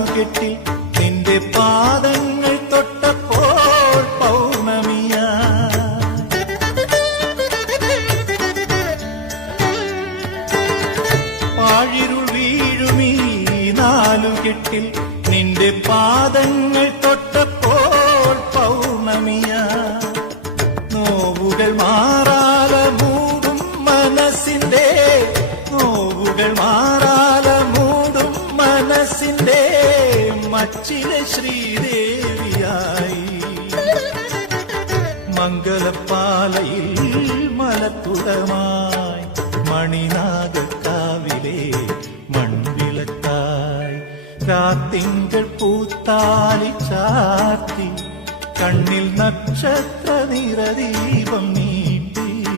നാലുകെട്ടിൽ നിന്റെ പാദങ്ങൾ തൊട്ടപ്പോൾ പൗർണമിയാ. പാഴിരുൾ വീഴുമീ നാലുകെട്ടിൽ നിന്റെ പാദങ്ങൾ തൊട്ടപ്പോൾ പൗർണമിയാ. നോവുകൾ മാറാല മൂടും മനസ്സിന്റെ, നോവുകൾ മാറാല മൂടും മനസ്സിന്റെ മച്ചിലെ ശ്രീദേവിയായി. മംഗലപ്പാലയിൽ മലക്കുടമായി മണിനാഗക്കാവിലെ മൺവിളക്കായി. രാത്തിങ്കൾ പൂത്താലി ചാർത്തി കണ്ണിൽ നക്ഷത്ര നിറദീപം